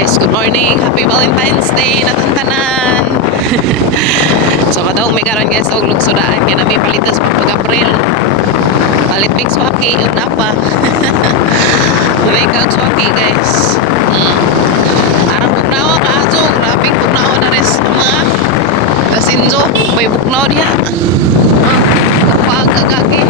guys, good morning. Happy Valentine's Day natong tanan. So kadaw may karon guys og lugsodaan kay nami palitos pag-April. Palit mix waki ug napa. May kaog waki guys. Arang bugnawa ka aso, grabing bugnawa na res mga kasinjo, may bugnaw diha. Kapag-agagi.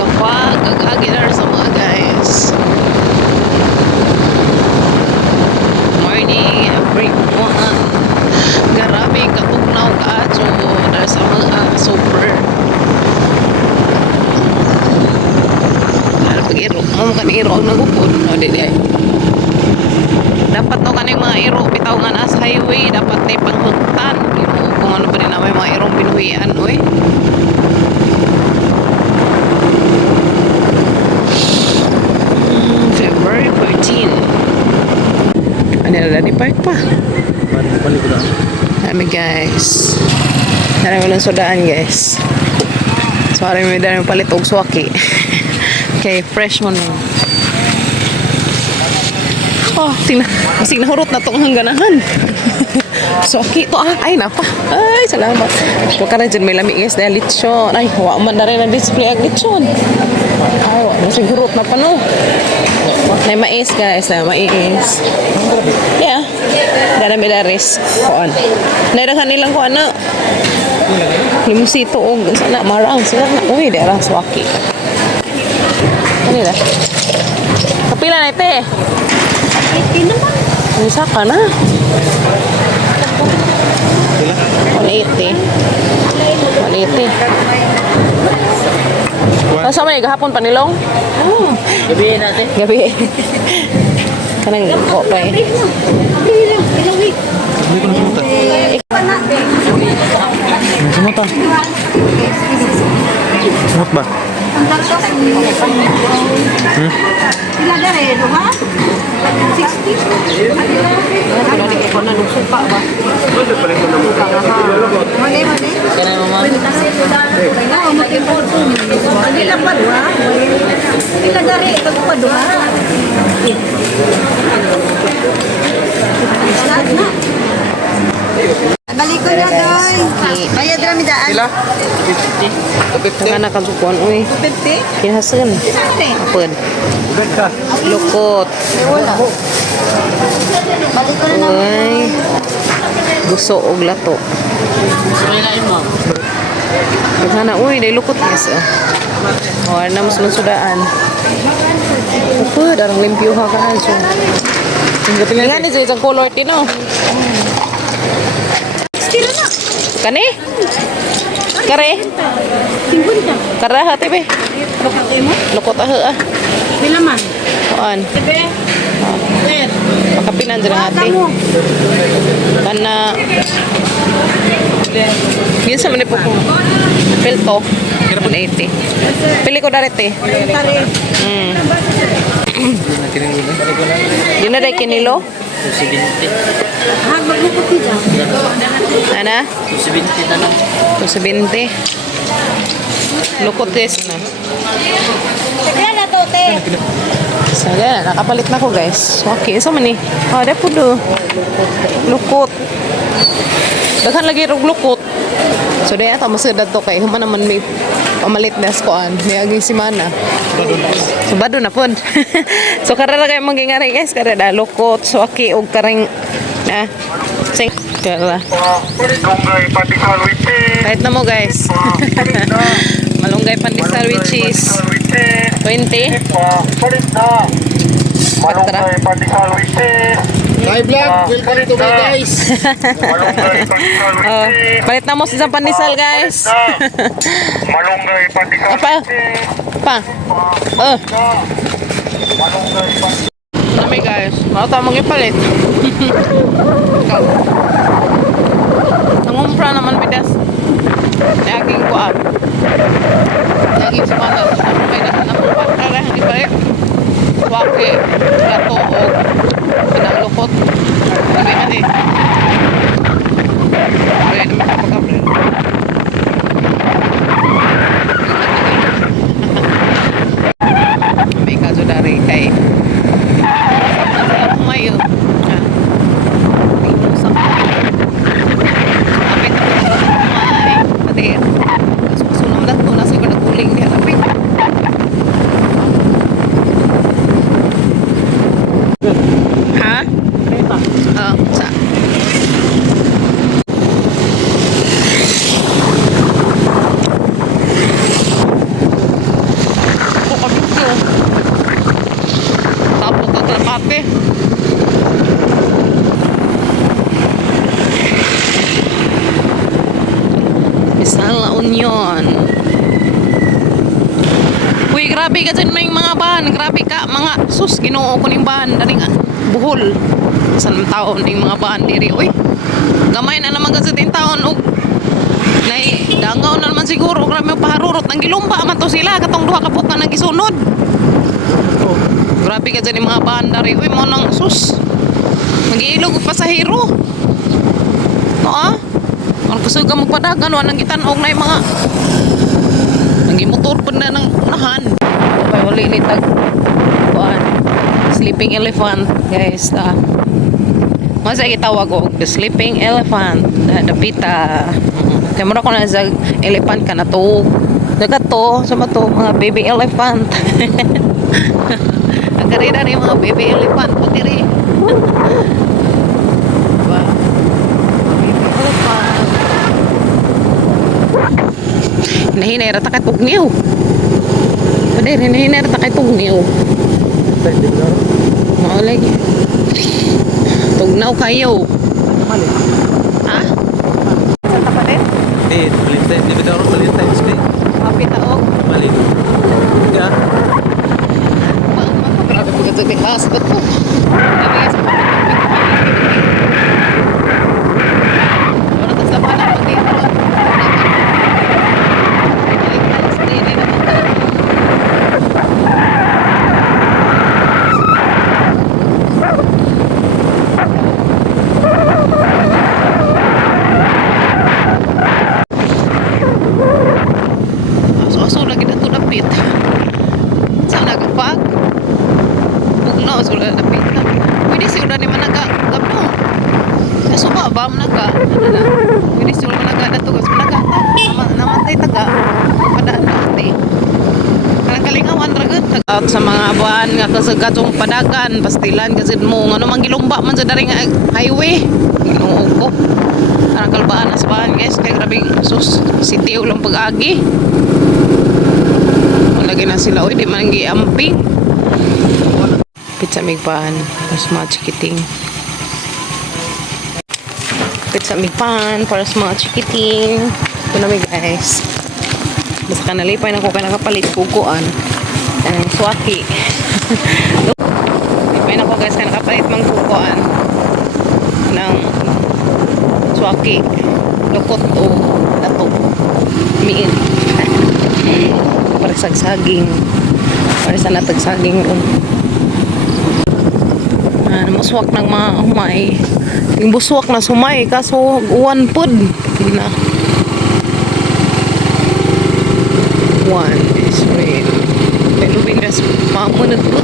Kapag-agagi na sa mga guys. Morning, everyone. Grabe kabugnaw ka aso na sa mga super. Iro mo kan iro ang nagupod no dili ay dapat to kaning mga iro bitaw nga as highway dapat tay panghugtan kung ano pa rin na may mga irong binuhian oy February 14 ano na ni park pa dami guys dami walang sodaan guys sorry may dami palit og swaki. Okay, fresh mo na. Oh, tingnan. Masig nahurot na itong hangganahan. So, okay ito Ay, napa. Ay, salamat. So, ka na dyan may lami guys. Dahil litsyon. Ay, hawa man na rin ang display ang litsyon. Ay, masig hurot na pa no. May mais guys. May mais. Yeah. Dala may daris. Kuan. Nairahan nilang kuan na. Limusito o. Sana, marang sila na. Uy, darang swaki. Ano na? Kapila na ite? Ite naman. Isa ka na. 180. 180. Kasama niya gahapon panilong? Oo. Gabi natin. Gabi. Kanang ko pa eh. Hindi ko nasunta. Nasunta. Sunod ba? Sila dari ha? 60. Ano di ko na lusog pa ba? Mali. Kana mama. Kaya mo kay po. Ani lang pa duha. Sila dari pag pa duha. Balik ko na guys. Bayad rami daan. Sila? 50. Kana ka sukon uy. 50. Kihasan. Apod. Lukot. Wala. Balik ko na Uy. Gusto og lato. Sulain mo. Kana uy, dai lukot guys. Oh, na mas sudaan. Apod, arang limpyo ha ka aso. Nga ni sa color tino. Tira na. Kani? Kare? 50. Kara hati be. Lukot ah. Bilaman. Kuan. Tebe. Let. Makapinan dyan ang ate. Kana. Minsan man po ko. Pilto. 180. Pili ko darete. Tare. Yun na dahil kinilo? Ha, maglukot dito. Ana? 270. Lukot guys na. Sige na to, te. Saga, nakapalit na ko guys. Okay, isa man eh. Oh, ada po do. Lukot. Daghan lagi rog lukot. So dahil ito masidad to kay human naman may pamalit na skoan. May aging simana. So bado na po. So karara kayo mangyayari guys. Karara lukot. So okay og karang sing. Karara. Kahit na mo guys. Malunggay pandesal which is 20. Patra. Hi vlog, welcome to my guys. Palit na mo sa isang pandesal guys. Malunggay pandesal. Pa. Nami guys, mauta mong ipalit. Nangumpra naman bidas. Naging kuat. Naging sumanat. Ano may nakumpra kaya hindi balik. Wake, lato o pinalukot. Hindi man eh. Kaya naman kapag-April. May kaso dari kay lalaki. Isang La Union. Uy, grabe ka dyan na yung mga ban. Grabe ka, mga sus, ginoo ko ng ban. Daling buhol. Saan taon yung mga ban diri. Uy, gamay na naman kasi din taon. Nay, dangaw na naman siguro. Grabe yung paharurot. Nang gilumba man to sila. Katong duha kapok na nagisunod. Oh, grabe ka dyan yung mga ban dari. Uy, mo nang sus. Nag-iilog pa sa hero. Oo. Ang kusuga mo padagan, wanang gitanog na yung mga nagimotor po na ng unahan. Okay, wali litag sleeping elephant, guys. Masa itawag ko, the sleeping elephant, the pita. Kaya muna ko na sa elephant ka na to. Dagat to, sama to, mga baby elephant. Ang karina na yung mga baby elephant, pati rin. Diba? Baby elephant. Hinahinay rata kay tugniw. Pwede, hinahinay rata kay tugniw. Maulig. Tugnaw kayo. Ha? Saan ka pa din? Valentine's, di ba daw Valentine's Day? Happy taog. Mali. Ka? Grabe po kasi may hasot po. Grabe sa wala tas laban ang pag-dito. Valentine's Day din naman ka. Aso lagi na ito napit. Saan nagpag? Bugnaw, so napit na. Pwede siya na naman nagagabo. Kaso ba naga? Pwede siya naman nagadato. Kaso namatay taga. Padaan natin. Kanang kalingawan ragat. Out sa mga buwan nga kasagatong padagan. Pastilan kasi mo. Ano mang gilumba man sa daring highway. Inuog ko. Kanang kalbaan na sa bahan guys. Kaya grabe sus. Sitiyo lang pag-agi. Lagi na sila. Uy, di man gi-amping. Pizza migpan. Mas mga chikiting. Pizza migpan. Para sa mga chikiting. Ito na mi guys. Basta ka nalipay na ko ka nakapalit kukuan. Swaki. Lipay na ko guys ka nakapalit mang kukuan. Ng swaki. Lukot o dato. Miin. Para sagsaging. Para sa natagsaging ron. Muswak ng mga humay. Yung buswak na sumay. Kaso uwan pod. Na. One is red. Pero binas mamunod po.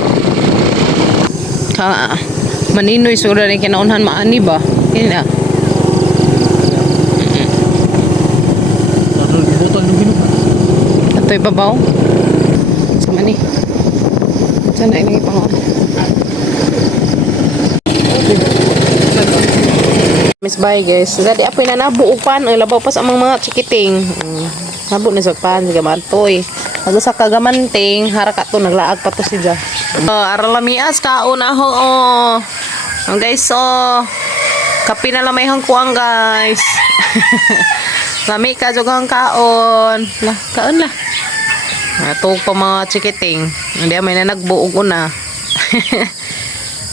Maninoy sura rin kinaunhan maani ba? Yan na. Ito'y babaw. Sama ni. Sana ini pangon. Miss bye guys. Dadi apoy na nabuupan. Ay labaw pa sa mga chikiting. Nabo na sa pan. Gamantoy. Bago sa kagamanting. Haraka to. Naglaag pa to siya. Aralamias kaon aho. Ang guys kapi na lamay hang kuang guys. Lami ka jogang kaon. Lah, kaon lah. Ito pa mga chikiting. Hindi may na nagbuog na.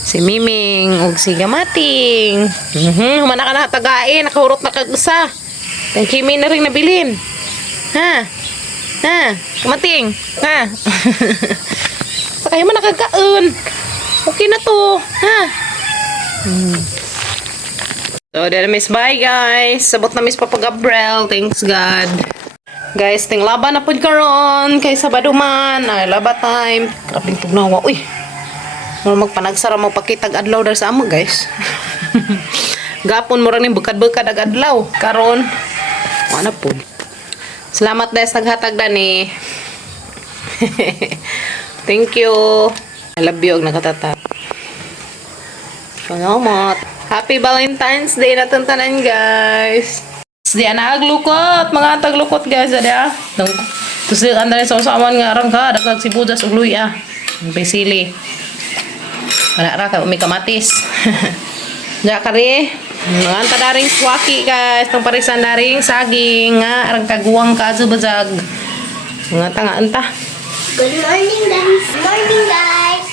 Si Miming ug si Gamating. Humana ka na tagain, nakahurot na kag-usa. Ang kimi na rin nabilin. Ha? Ha? Gamating. Ha? Saka yung nakagkaon. Okay na to. Ha? So, then miss bye guys. Sabot na miss Papa Gabriel. Thanks God. Guys, ting laban na po karon kay Sabado man. Ay, laba time. Kaping tugnawa. Uy. Mo magpanagsara mo pakitag adlaw dar sa amo guys. Gapon mo ra ning bukad-bukad ag adlaw. Karon, ana po. Salamat guys naghatag dani. Thank you. I love you og nakatatap. Salamat. Happy Valentine's Day na tanan guys. Diyan na aglukot, mga taglukot guys, ada. Tusil andan sa usawan nga arang ka, dagdag sibudas ug luya. Ang sili. Wala ra ka may kamatis. Ja kari. Anta daring swaki guys, tong parisan daring saging nga arang kaguwang kaso bazag. Nga tanga anta. Good morning, guys. Morning, guys.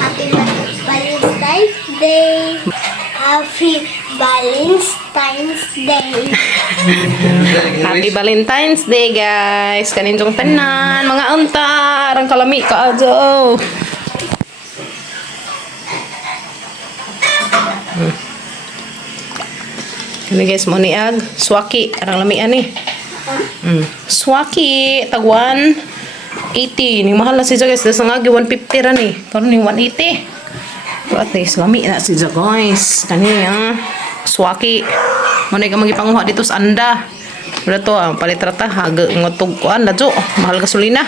Happy Valentine's Day. Happy Valentine's Day. Happy Valentine's Day guys. Kaninjong tanan mga anta arang kalami ka ajo. Ini guys mo ni ag swaki arang lami ani. Swaki tagwan 80 ni mahal na si guys sa ngagi 150 ra ni karon ni 180. Pero at least lami na si guys kani swaki mo ni ka magipanguha dito sa anda. Pero to ang palit rata haga ngotog kuan ladyo mahal gasolina.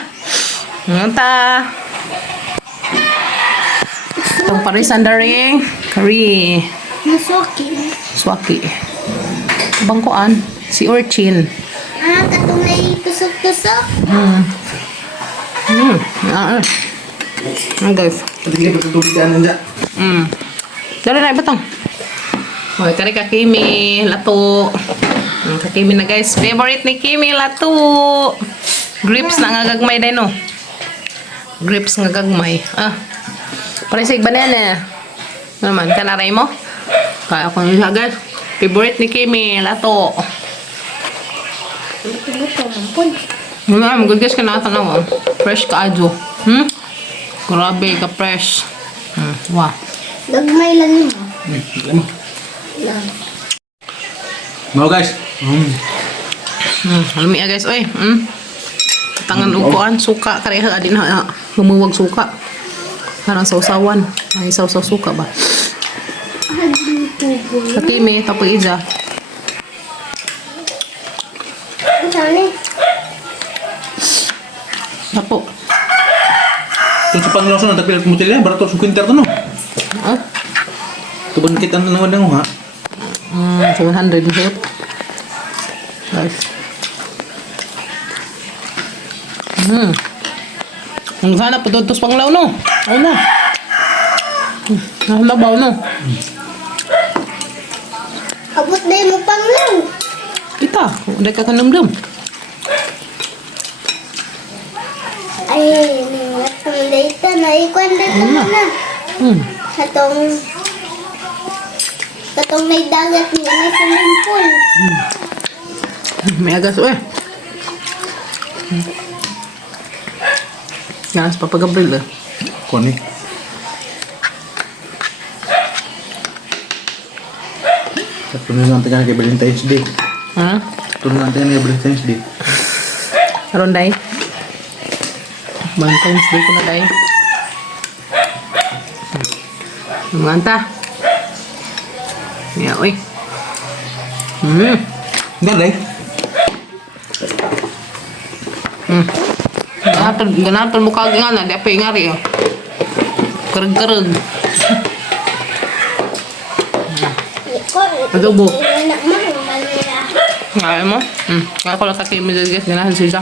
Ngata. Tong parisan daring curry. Masuki. Swaki. Bangkoan si urchin. Katunay tusok-tusok. Guys. Hindi ko tutubigan nanja. Dali na batang. Hoy, kari ka Kimi lato. Ka Kimi na guys. Favorite ni Kimi lato. Grips na nga gagmay day no. Grips nga gagmay. Parisig banana. Naman kanaray mo? Kaya ako nila guys. Favorite ni Kimi lato. Buto-buto mampun. Good guys ka na tanaw. Fresh ka adyo. Grabe ka fresh. Wow. Gagmay lang yun. Mau guys. Alami guys, oy. Tangan upuan, suka kareha adin ha. Humuwag suka. Parang sausawan. Ay sausaw suka ba? Sa Kimi, tapo iza. Saan Tapo. Kung sa panglason ang tapilat mo tila, barato sa kwinter to no. Tuban kita na naman ha. 700 hit. Guys. Ang sana po tos panglaw no. Ano na? Nabaw no. abot na mo pang lang. Kita, udah ka kanamdam. Ay, nangat ang data na. Ikuan data mo na. Katong may dagat niya may swimming pool. May agas eh. Ganas Papa Gabriel eh. Koni. Tunun natin kaya kay Valentine's Day. Ha? Tunun natin kay Valentine's Day. Aron day. Valentine's Day ko na day. Manta. Ya, oi. Enggak day. Ganatan mo kag nga na, di apa ingari oh. Kereg-kereg. Adobo. Anak mo, malera. Kaya mo? Kaya ko lang kakimi dyan guys, ganahan siya.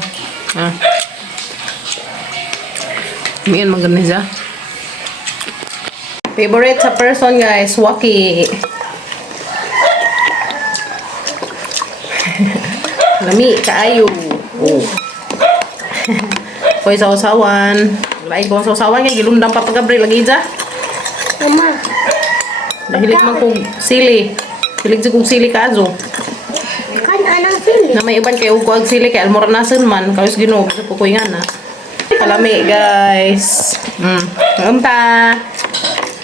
Miyan maganda siya. Favorite sa person guys, Waki. Lami, kaayo. Oh. Koy sausawan. Lain ko ang sausawan nga, gilundang pa pag-Gabriel lagi dyan. Mama, Nahilig man kong sili. Hilig siya kong sili ka azo. kan anang sili. Na may iban kayo ko ag sili kay almoranasan man. Kayos ginoo. Gusto ko nga na. Kalami guys. Ngumta.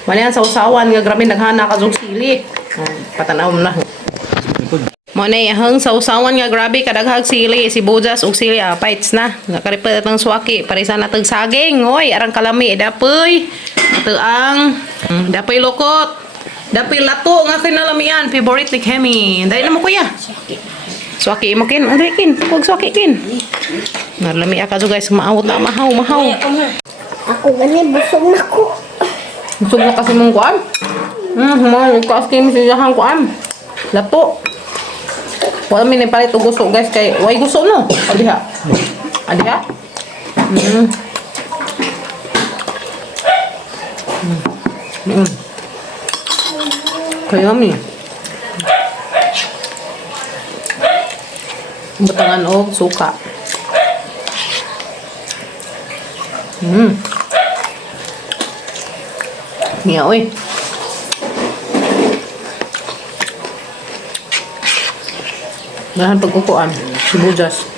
Wala yan sausawan. Nga grabe naghana ka zong sili. Patanaw mo na. Mo na ihang sausawan nga grabe kadaghag sili. Si Bojas og sili apites na. Nakaripet ng swaki. Parisa na tag saging. Hoy, arang kalami. Dapoy. Ito ang dapoy lokot. Dapoy lato nga kinalamian. Favorite ni Kemi. Dahil na mo kuya. Swaki mo kin. Ano kin? Huwag swaki kin. Narlami ka so guys. Maawot na. Mahaw. Ako gani, busog na ko. Gusto mo kasi mong kuan? Mahal. Kasi kami siyahan kuan. Lato. Wala may nipalit o gusto guys. Kay way gusto no. Adiha. Adiha. Kaya yummy. Batangan o suka. Niya, oy. Dahan pag-upuan. Sibujas.